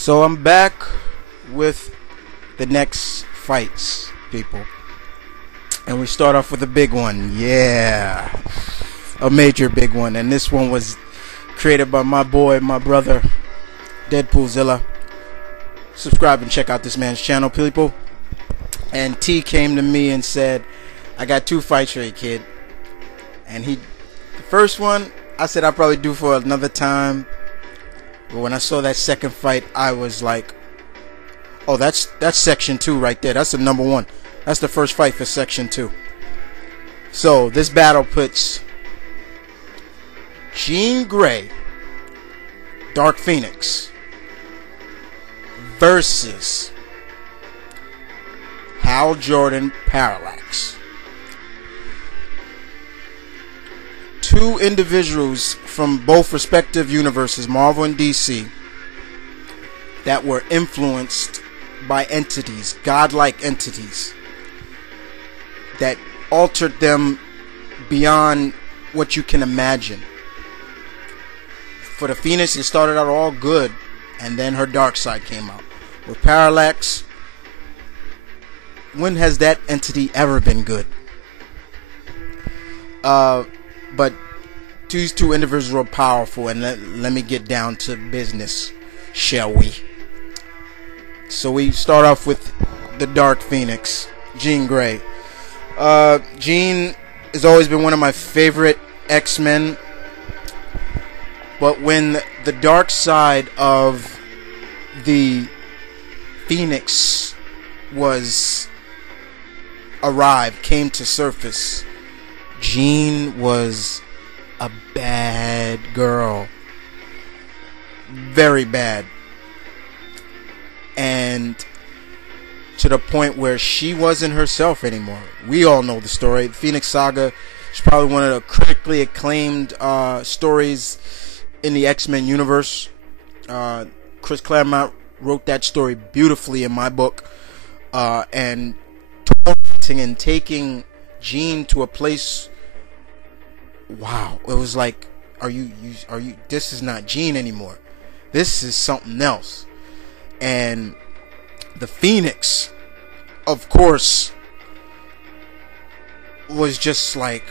So I'm back with the next fights, people. And we start off with a big one. Yeah. A major big one. And this one was created by my boy, my brother, Deadpoolzilla. Subscribe and check out this man's channel, people. And T came to me and said, I got two fights for you, kid. And the first one, I said I'll probably do for another time. But when I saw that second fight, I was like, oh, that's section 2 right there. That's the number 1. That's the first fight for section 2. So this battle puts Jean Grey, Dark Phoenix, versus Hal Jordan, Parallax. Two individuals from both respective universes, Marvel and DC, that were influenced by entities, godlike entities, that altered them beyond what you can imagine. For the Phoenix, it started out all good, and then her dark side came out. With Parallax, when has that entity ever been good? But these two individuals are powerful, and let me get down to business, shall we? So we start off with the Dark Phoenix, Jean Grey. Jean has always been one of my favorite X-Men, but when the dark side of the Phoenix came to surface, Jean was a bad girl. Very bad. And to the point where she wasn't herself anymore. We all know the story. The Phoenix Saga is probably one of the critically acclaimed stories in the X-Men universe. Chris Claremont wrote that story beautifully in my book. And tormenting and taking Jean to a place. Wow, it was like, are you this is not Jean anymore. This is something else. And the Phoenix, of course, was just like,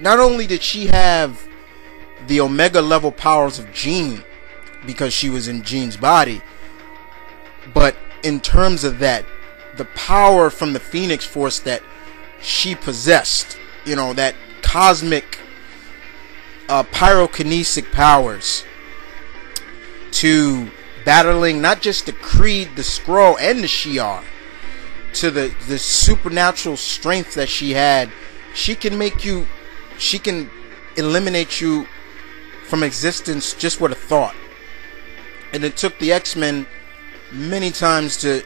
not only did she have the Omega level powers of Jean because she was in Jean's body, but in terms of that, the power from the Phoenix Force that she possessed, you know, that cosmic pyrokinetic powers, to battling not just the Creed, the Skrull, and the Shi'ar, to the supernatural strength that she had. She can eliminate you from existence just with a thought. And it took the X-Men many times to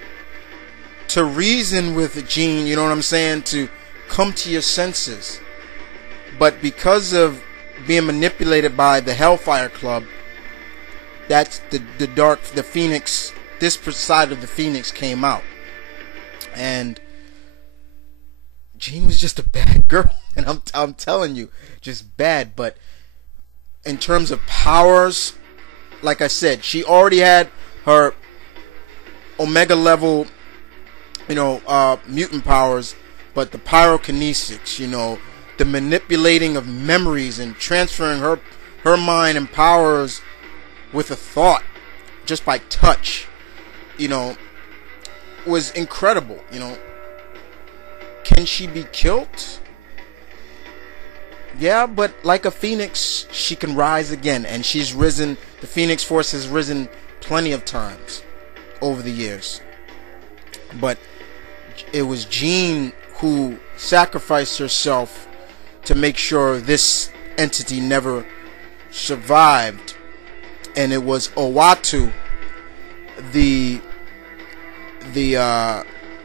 reason with Jean, you know what I'm saying, to come to your senses. But because of being manipulated by the Hellfire Club, that's the Phoenix, this side of the Phoenix came out. And Jean was just a bad girl. And I'm telling you, just bad. But in terms of powers, like I said, she already had her Omega level, you know, mutant powers, but the pyrokinetics, you know, the manipulating of memories and transferring her mind and powers with a thought, just by touch, you know, was incredible. You know, can she be killed? Yeah, but like a phoenix, she can rise again, and she's risen. The Phoenix Force has risen plenty of times over the years. But it was Jean who sacrificed herself to make sure this entity never survived. And it was Owatu, the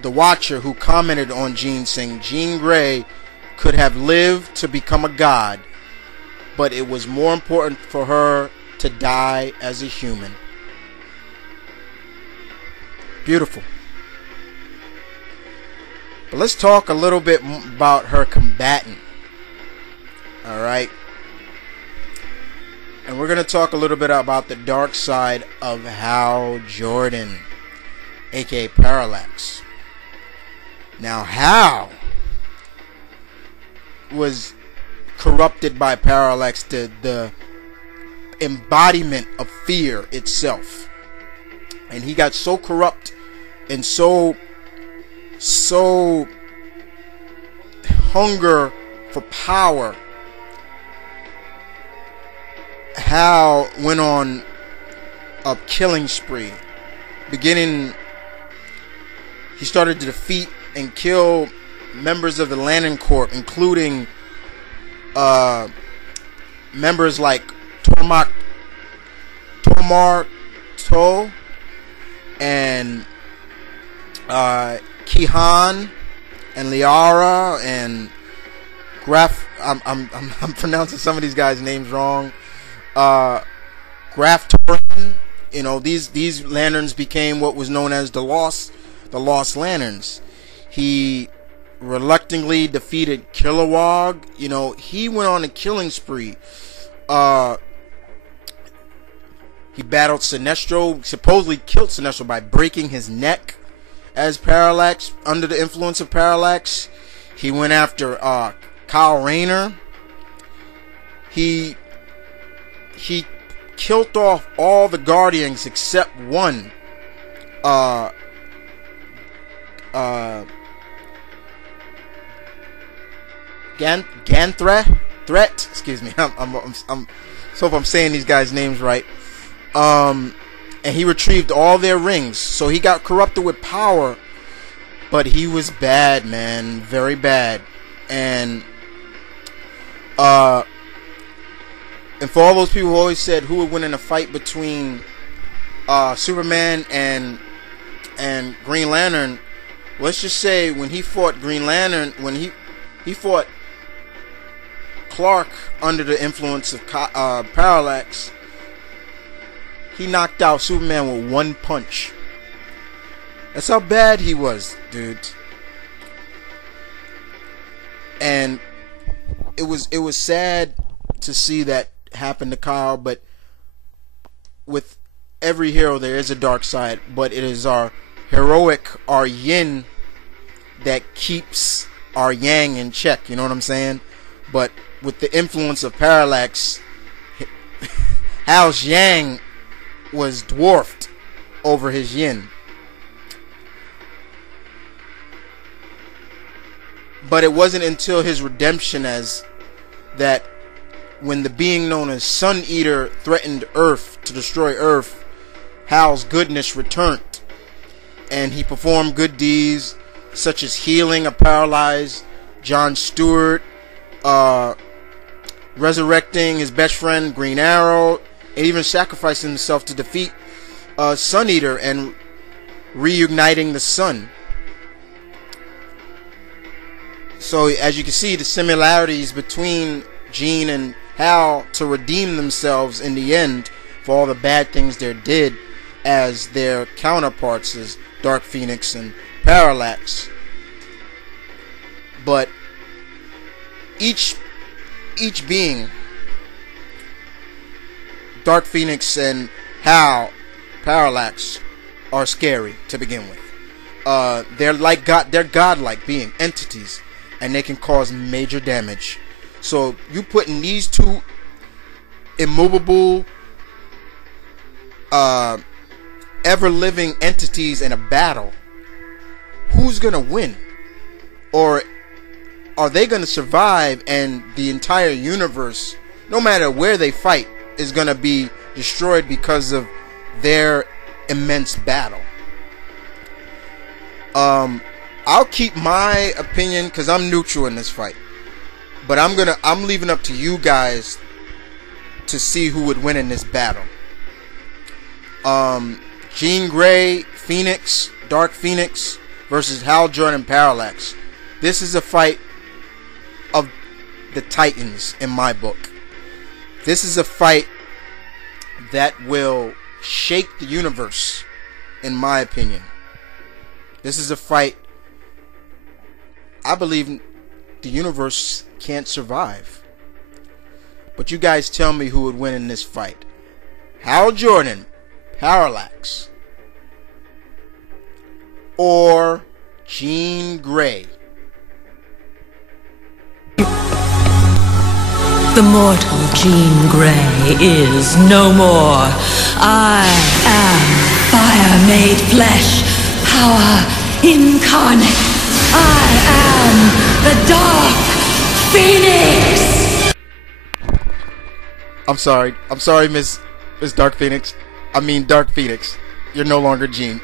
Watcher, who commented on Jean, saying Jean Grey could have lived to become a god, but it was more important for her to die as a human. Beautiful. But let's talk a little bit about her combatant. Alright? And we're going to talk a little bit about the dark side of Hal Jordan, aka Parallax. Now, Hal was corrupted by Parallax, the embodiment of fear itself. And he got so corrupt and so hunger for power. Hal went on a killing spree. Beginning, he started to defeat and kill members of the Lantern Corps, including members like Tomar To and Kihan and Liara and Graf. I'm pronouncing some of these guys' names wrong. Graf Torin. You know, these lanterns became what was known as the Lost Lanterns. He reluctantly defeated Kilowog. You know, he went on a killing spree. He battled Sinestro, supposedly killed Sinestro by breaking his neck as Parallax, under the influence of Parallax. He went after Kyle Rayner. He killed off all the Guardians except one. Threat. Excuse me. I'm so if I'm saying these guys' names right. And he retrieved all their rings. So he got corrupted with power, but he was bad, man, very bad. And for all those people who always said who would win in a fight between Superman and Green Lantern, let's just say when he fought Green Lantern, when he fought Clark under the influence of Parallax, he knocked out Superman with one punch. That's how bad he was, dude. And it was sad to see that happen to Kyle, but with every hero there is a dark side, but it is our heroic, our yin, that keeps our yang in check, you know what I'm saying? But with the influence of Parallax, Hal's yang was dwarfed over his yin. But it wasn't until his redemption as that when the being known as Sun Eater threatened Earth to destroy Earth, Hal's goodness returned, and he performed good deeds such as healing a paralyzed John Stewart, resurrecting his best friend Green Arrow, and even sacrificing himself to defeat Sun Eater and reuniting the sun. So as you can see, the similarities between Jean and Hal to redeem themselves in the end for all the bad things they did as their counterparts as Dark Phoenix and Parallax. But each being, Dark Phoenix and Hal, Parallax, are scary to begin with. They're like God. They're godlike being entities, and they can cause major damage. So you putting these two immovable, ever-living entities in a battle, who's gonna win? Or are they gonna survive, and the entire universe, no matter where they fight, is gonna be destroyed because of their immense battle? I'll keep my opinion because I'm neutral in this fight, but I'm leaving up to you guys to see who would win in this battle. Jean Grey Phoenix, Dark Phoenix versus Hal Jordan Parallax. This is a fight of the Titans in my book. This is a fight that will shake the universe, in my opinion. This is a fight I believe the universe can't survive. But you guys tell me who would win in this fight. Hal Jordan, Parallax, or Jean Grey? The mortal Jean Grey is no more. I am fire made flesh, power incarnate. I am the Dark Phoenix. I'm sorry, Miss Dark Phoenix. I mean Dark Phoenix. You're no longer Jean.